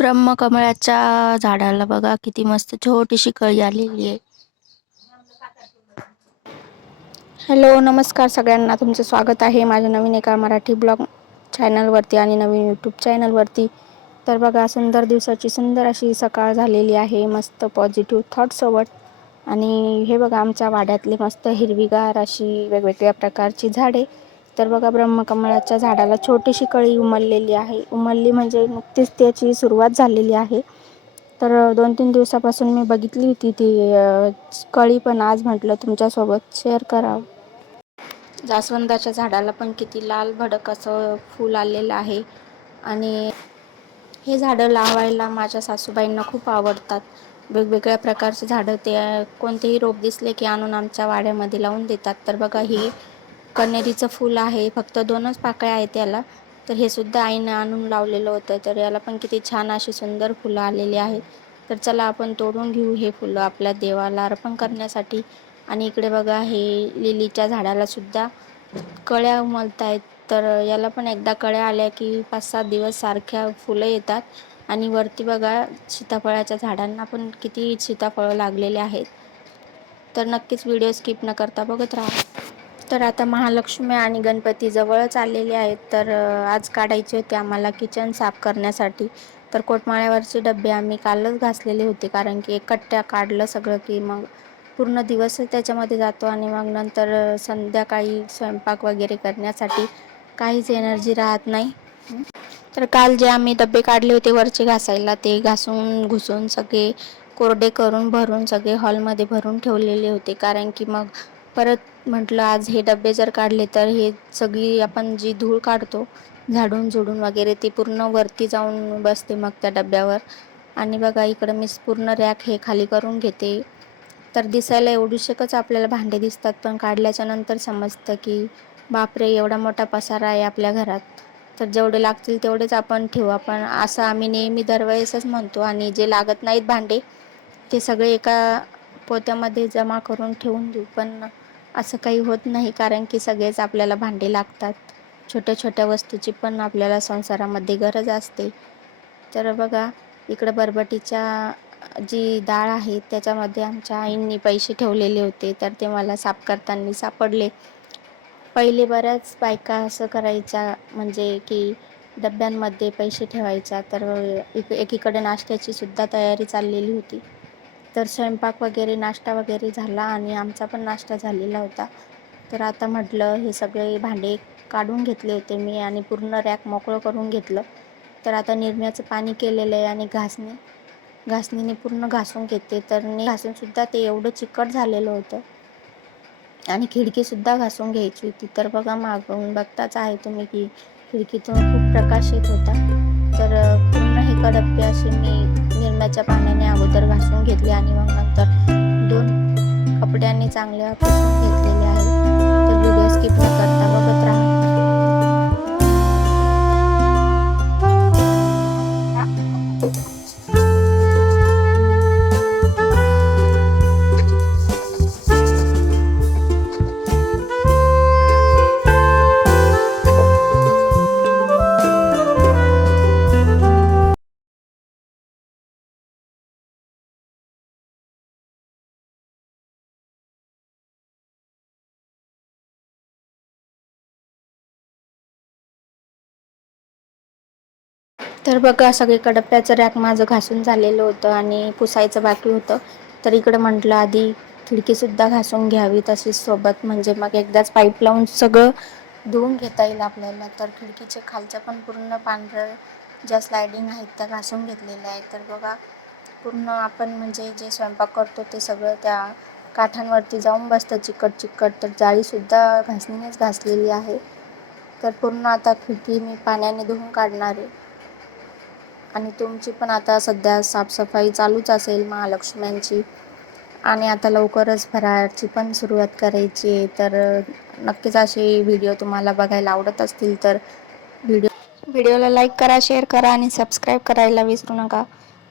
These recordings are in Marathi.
ब्रह्मकमळाच्या झाडाला बघा किती मस्त छोटीशी कळी आलेली आहे. हॅलो नमस्कार सगळ्यांना. तुमचं स्वागत आहे माझ्या नवीन एका मराठी ब्लॉग चॅनलवरती आणि नवीन यूट्यूब चॅनलवरती. तर बघा सुंदर दिवसाची सुंदर अशी सकाळ झालेली आहे. मस्त पॉझिटिव्ह थॉटसोबत आणि हे बघा आमच्या वाड्यातली मस्त हिरवीगार अशी वेगवेगळ्या प्रकारची झाडे. तर बघा ब्रह्मकमळाच्या झाडाला छोटीशी कळी उमललेली आहे. उमलली म्हणजे नुकतीच त्याची सुरुवात झालेली आहे. तर दोन तीन दिवसापासून मी बघितली होती ती कळी पण आज म्हटलं तुमच्यासोबत शेअर करावं. जास्वंदाच्या झाडाला पण किती लाल भडक असं फूल आलेलं आहे. आणि हे झाडं लावायला माझ्या सासूबाईंना खूप आवडतात. वेगवेगळ्या प्रकारचे झाडं ते कोणतेही रोप दिसले की आणून आमच्या वाड्यामध्ये लावून देतात. तर बघा ही कन्हेरीचं फूल आहे फक्त दोनच पाकळ्या आहेत याला. तर हे सुद्धा आईने आणून लावलेलं होतं. तर याला पण किती छान अशी सुंदर फुलं आलेली आहेत. तर चला आपण तोडून घेऊ हे फुलं आपल्या देवाला अर्पण करण्यासाठी. आणि इकडे बघा हे लिलीच्या झाडाला सुद्धा कळ्या उमलत आहेत तर याला पण एकदा कळ्या आल्या की पाच सात दिवस सारख्या फुलं येतात. आणि वरती बघा सीताफळाच्या झाडांना पण किती सीताफळं लागलेले आहेत. तर नक्कीच व्हिडिओ स्किप न करता बघत राहा. तर आता महालक्ष्मी आणि गणपती जवळच आलेले आहेत. तर आज काढायचे होते आम्हाला किचन साफ करण्यासाठी. तर कोटमाळ्यावरचे डबे आम्ही कालच घासलेले होते कारण की एकट्ट्या काढलं सगळं की मग पूर्ण दिवस त्याच्यामध्ये जातो आणि मग नंतर संध्याकाळी स्वयंपाक वगैरे करण्यासाठी काहीच एनर्जी राहत नाही. तर काल जे आम्ही डबे काढले होते वरचे घासायला ते घासून घुसून सगळे कोरडे करून भरून सगळे हॉलमध्ये भरून ठेवलेले होते कारण की मग परत म्हटलं आज हे डबे जर काढले तर हे सगळी आपण जी धूळ काढतो झाडून झुडून वगैरे ती पूर्ण वरती जाऊन बसते मग त्या डब्यावर. आणि बघा इकडं मी पूर्ण रॅक हे खाली करून घेते. तर दिसायला एवढूशकच आपल्याला भांडे दिसतात पण काढल्याच्या नंतर समजतं की बापरे एवढा मोठा पसारा आहे आपल्या घरात. तर जेवढे लागतील तेवढेच आपण ठेवू. आपण असं आम्ही नेहमी दरवेळेसच म्हणतो आणि जे लागत नाहीत भांडे ते सगळे एका पोत्यामध्ये जमा करून ठेवून देऊ. पण असं काही होत नाही कारण की सगळेच आपल्याला भांडे लागतात. छोट्या छोट्या वस्तूची पण आपल्याला संसारामध्ये गरज असते. तर बघा इकडं बरबटीच्या जी डाळ आहे त्याच्यामध्ये आमच्या आईंनी पैसे ठेवलेले होते तर ते मला साफ करताना सापडले. पहिले बऱ्याच बायका असं करायच्या म्हणजे की डब्यांमध्ये पैसे ठेवायच्या तर एक एकीकडे नाश्त्याची सुद्धा तयारी चाललेली होती. तर स्वयंपाक वगैरे नाश्ता वगैरे झाला आणि आमचा पण नाश्ता झालेला होता. तर आता म्हटलं हे सगळे भांडे काढून घेतले होते मी आणि पूर्ण रॅक मोकळं करून घेतलं. तर आता निरम्याचं पाणी केलेलं आहे आणि घासणी घासणीने पूर्ण घासून घेते. तर घासूनसुद्धा ते एवढं चिकट झालेलं होतं. आणि खिडकीसुद्धा घासून घ्यायची होती. तर बघा मागून बघताच आहे तुम्ही की खिडकीतून खूप प्रकाश येत होता. तर पूर्ण हे कडप्पे असे मी निरम्याच्या पाण्याने अगोदर घासून घेतले आणि मग नंतर दोन कपड्यांनी चांगल्या पुसून घेतलेले आहे तर व्हिडिओ स्किप न करता तर बघा सगळीकडं कडप्प्याचं रॅक माझं घासून झालेलं होतं आणि पुसायचं बाकी होतं. तर इकडं म्हटलं आधी खिडकीसुद्धा घासून घ्यावी तशीच सोबत. म्हणजे मग एकदाच पाईप लावून सगळं धुवून घेता येईल आपल्याला. तर खिडकीचे खालच्या पण पूर्ण पांढरं ज्या स्लायडिंग आहेत त्या घासून घेतलेल्या आहेत. तर बघा पूर्ण आपण म्हणजे जे स्वयंपाक करतो ते सगळं त्या काठांवरती जाऊन बसतं चिकट चिकट. तर जाळीसुद्धा घासणीनेच घासलेली आहे. तर पूर्ण आता खिडकी मी पाण्याने धुवून काढणार आहे. आणि तुमची पण आता सध्या साफसफाई चालूच असेल महालक्ष्म्यांची. आणि आता लवकरच फराळाची पण सुरुवात करायची आहे. तर नक्कीच असे व्हिडिओ तुम्हाला बघायला आवडत असतील तर व्हिडिओ व्हिडिओला लाईक करा शेअर करा आणि सबस्क्राईब करायला विसरू नका.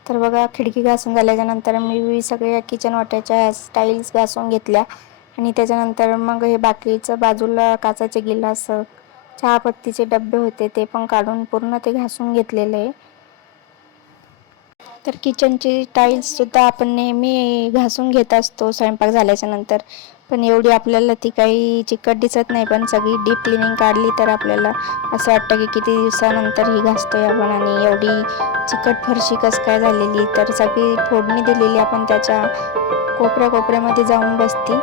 तर बघा खिडकी घासून झाल्याच्यानंतर मी सगळ्या किचन वाट्याच्या स्टाईल्स घासून घेतल्या. आणि त्याच्यानंतर मग हे बाकीचं बाजूला काचाचे गिलास चहापत्तीचे डबे होते ते पण काढून पूर्ण ते घासून घेतलेले आहे. तर किचनची टाईल्ससुद्धा आपण नेहमी घासून घेत असतो स्वयंपाक झाल्याच्यानंतर. पण एवढी आपल्याला ती काही चिकट दिसत नाही पण सगळी डीप क्लिनिंग काढली तर आपल्याला असं वाटतं की किती दिवसानंतर ही घासतोय आपण आणि एवढी चिकट फरशी कसं काय झालेली? तर सगळी फोडणी दिलेली आपण त्याच्या कोपऱ्या कोपऱ्यामध्ये जाऊन बसती.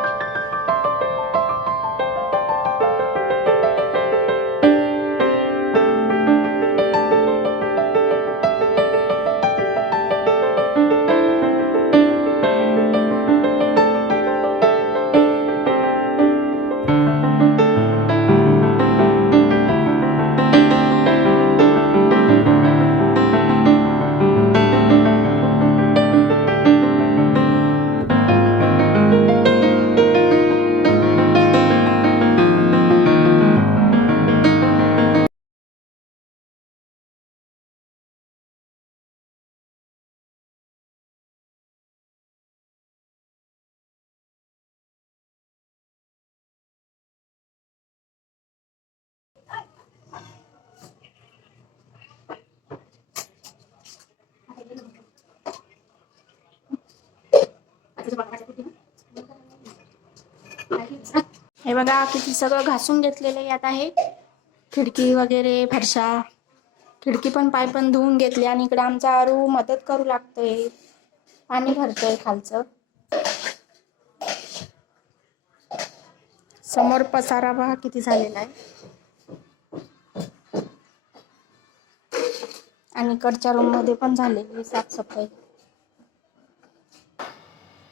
हे बघा किती सगळं घासून घेतलेलं यात आहे. खिडकी वगैरे फरशा. खिडकी पण पाय पण धुवून घेतली आणि इकडे आमचा आरू मदत करू लागतोय. पाणी भरतोय खालचं. समोर पसारा बघा किती झालेला आहे. आणि इकडच्या रूममध्ये पण झालेली साफसफाई.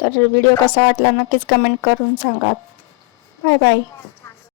तर व्हिडिओ कसा वाटला नक्कीच कमेंट करून सांगा. 拜拜。